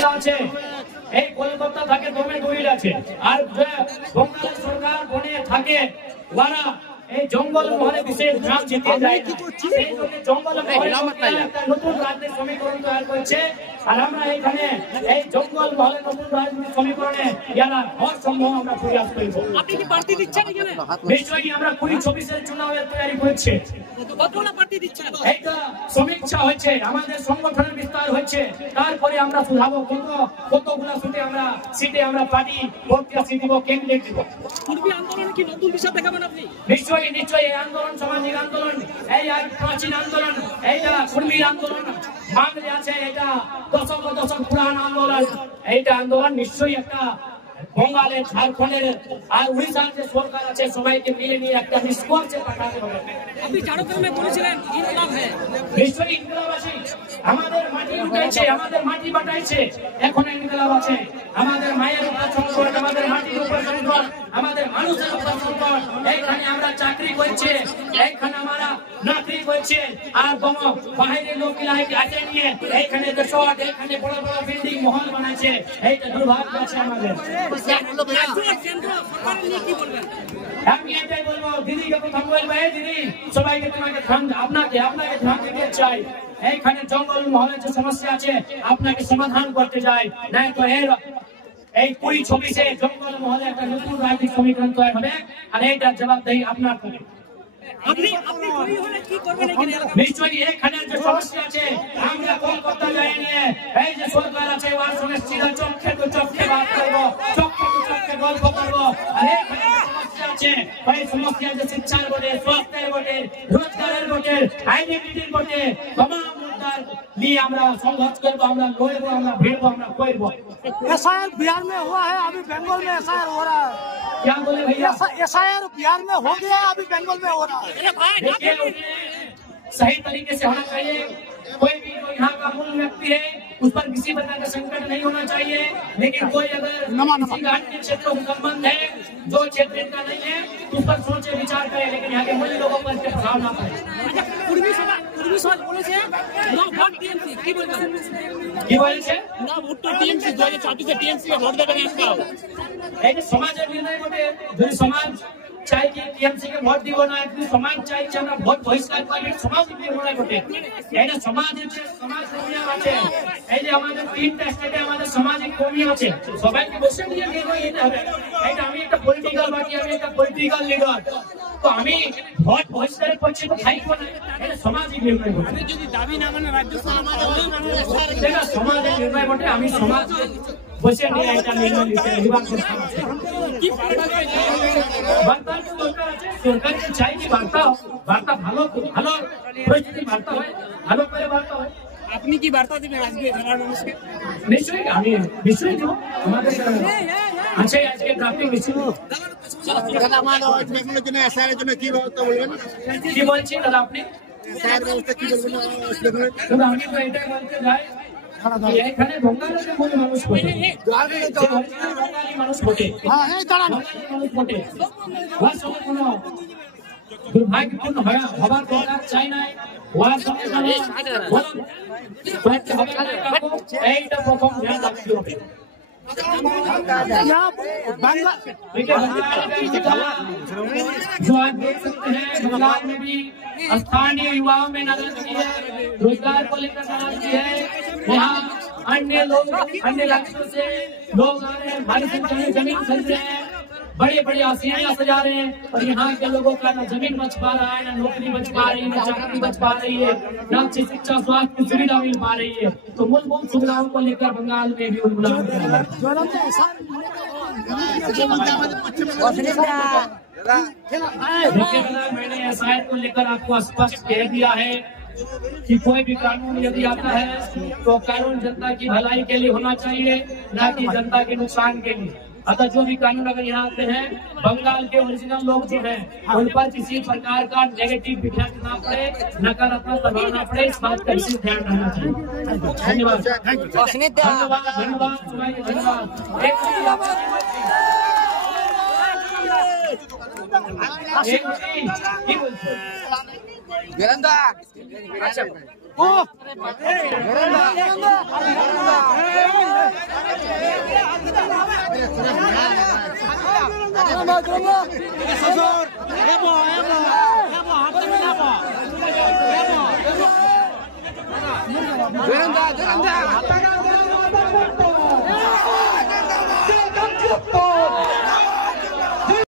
জেলা আছে, এই কলকাতা থাকে দমে দড়িল আছে, আর বঙ্গাল সরকার বনে থাকে ওরা এই জঙ্গল মহলে বিশেষ ধ্যান দিতে যায়। জঙ্গল মহলে একটা নতুন রাজনৈতিক সমীকরণ তৈরি করছে, আর আমরা এখানে এই জঙ্গল মহলে নতুন রাজনৈতিক সমীকরণে যারা হর সম্ভব আমরা প্রয়াস করব। আপনি কি প্রার্থী দিচ্ছেন এখানে? নিশ্চয়ই আমরা 2024-এর চুনাবের তৈরি করছি। কতগুলো প্রার্থী দিচ্ছেন? এইটা সমীক্ষা হচ্ছে, আমাদের সংগঠনের বিস্তার হচ্ছে, তারপরে আমরা সুধাবো কতগুলো সিটে আমরা পার্টি প্রত্যাশী দিব, ক্যান্ডিডেট দিব। পূর্বী আন্দোলনে কি নতুন বিষয় দেখাবেন আপনি? নিশ্চয়ই এই আন্দোলন সামাজিক আন্দোলন, এই প্রাচীন আন্দোলন, এইটা কর্মীর আন্দোলন বাংলা আছে, এটা দশক পুরান আন্দোলন। এইটা আন্দোলন নিশ্চয়ই একটা বঙ্গালের, ঝাড়খণ্ডের আর উড়িষ্যার যে সরকার আছে সবাইকে মিলে নিয়ে একটা নিষ্কর্ষে পাঠাতে হবে। আপনি ঝাড়খণ্ডে বলেছিলেন ইনকলাব হ্যাঁ, নিশ্চয়ই ইনকলাব আছে, আমাদের মাটি লুটাইছে, আমাদের মাটি বাটাইছে, এখন ইনকলাব আছে। আমাদের মায়ের উপর সংকট, আমাদের মাটির উপর সংকট, আমাদের মানুষের উপর সংকট। এইখানে আমরা চাকরি করছে, এইখানে আমরা চাকরি করছে, আর বাইরের লোকগুলা আছে নিয়ে এইখানে রিসর্ট, এইখানে বড় বড় বিল্ডিং মহল বানাইছে। এইটা দুর্ভাগ্য আছে আমাদের। আমি এটাই বলবো, দিদিকে প্রথম বলবো, এই দিদি সবাইকে তোমাকে আপনাকে ধ্যান দিতে চাই। এইখানে জঙ্গল মহলের যে সমস্যা আছে আপনাকে সমাধান করতে চাই, না তো এই 2024-এ জঙ্গল মহলে একটা নতুন রাজনৈতিক সমীকরণ তৈরি হবে, আর এইটার জবাবদেহি আপনার হবে। নিশ্চয়ই এখানে যে সমস্যা আছে আমরা কলকাতা যাই নিয়ে এই যে সরকার আছে ওর সঙ্গে সিধা চোখে তো চোখে বাদ করবো, চোখে তো চোখে গল্প করবো। আর এখানে সমস্যা আছে, এই সমস্যা যে শিক্ষার বটে, স্বাস্থ্যের বটে, রোজগারের বটে, আইডেন্টিটির বটে, तमाम मुद्दा लिए আমরা সংঘর্ষ করবো, আমরা লড়বো, আমরা ভিড়বো, আমরা করবো। एसआईआर बिहार में हुआ है, अभी बंगाल में एसआईआर हो रहा है। क्या बोले भैया? एसआईआर बिहार में हो गया, अभी बंगाल में हो रहा है। सही तरीके से होना चाहिए। कोई भी जो यहाँ का मूल व्यक्ति है उस पर किसी प्रकार का संकट नहीं होना चाहिए, लेकिन कोई अगर किसी अन्य क्षेत्रों से संबंध है जो क्षेत्र का नहीं है उस पर सोचे विचार करे, लेकिन यहाँ के मूल लोगों पर इसके प्रभाव ना पड़े। पूर्वी समाज बोलेছে নো ভোট টিএমসি, কি বলবেন? কি বলেছে? নো ভোট টু টিএমসি, 2024-এ টিএমসি কে ভোট দেবেন আপনারা। এই যে সমাজের নির্ণয় বটে, যদি সমাজ চাই কি টিএমসি কে ভোট দিব না, যদি সমাজ চাই যে আমরা ভোট বহিষ্কার করব, সমাজের নির্ণয় বটে। এটা সমাজের যে সমাজ নিয়ম আছে, এই যে আমাদের 3টা স্টেটে আমাদের সামাজিক কর্মী আছে, সবাইকে বসে নিয়ে নির্ণয় নিতে হবে। এটা আমি একটা পলিটিক্যাল পার্টি, আমি একটা পলিটিক্যাল লিডার, তো আমি ভোট বহিষ্কারের পক্ষে তো থাকবো না। এটা সামাজিক নির্ণয় বটে। আমি যদি দাবি না মানে রাজ্য সরকার এটা সমাজের নির্ণয় বটে, আমি সমাজ বসে নিয়ে এটা নির্ণয় নিতে নির্বাচন কি বার্তা বার্তা দরকার আছে। সরকারকে চাই কি বার্তা ভালো ভালো পরিস্থিতি বার্তা হয়, ভালো করে বার্তা হয়। আপনি কি বার্তা দিবেন আজকে জেলার মানুষকে? নিশ্চয়ই আমি নিশ্চয়ই দেবো। আমাদের আছে আজকে ড্রাফটিং মিছিল। কি ব্যবস্থা বলবেন? কি বলছি দাদা আপনি? দাদা আমি তো এটাই বলতে চাই, এখানে বঙ্গালের যে মূল মানুষ বটে, বঙ্গালী মানুষ বটে, মানুষ বটে, ওর সঙ্গে কোনো দুর্ভাগ্যপূর্ণ হবার দরকার চাই নাই। ওর সঙ্গে এইটা প্রথম ধ্যান রাখতে হবে। जो आप देख सकते हैं बंगाल में भी स्थानीय युवाओं में नाराजगी है, रोजगार को लेकर नाराजगी है। यहाँ अन्य लोग अन्य राज्यों से लोग आ रहे हैं, भारी संख्या में जमीन खरीद रहे हैं, बड़े बड़े आसियां सजा रहे हैं, और यहाँ के लोगों का ना जमीन बच पा रहा है, ना नौकरी बच पा रही है, ना चाकरी बच पा रही है, ना अच्छी शिक्षा स्वास्थ्य की सुविधा मिल पा रही है। तो मूलभूत सुविधाओं को लेकर बंगाल में भी उन्मूलन हो रहा है। मैंने एसआईआर को लेकर आपको स्पष्ट कह दिया है कि कोई भी कानून यदि आता है तो कानून जनता की भलाई के लिए होना चाहिए, न कि जनता के नुकसान के लिए। अतः जो भी कानून अगर यहाँ आते हैं, बंगाल के ओरिजिनल लोग जो हैं उन पर किसी प्रकार का नेगेटिव इफेक्ट ना पड़े, नकारात्मक प्रभाव ना पड़े, इस बात का विशेष ध्यान रखना चाहिए। धन्यवाद धन्यवाद धन्यवाद धन्यवाद। अच्छा कार्यक्रम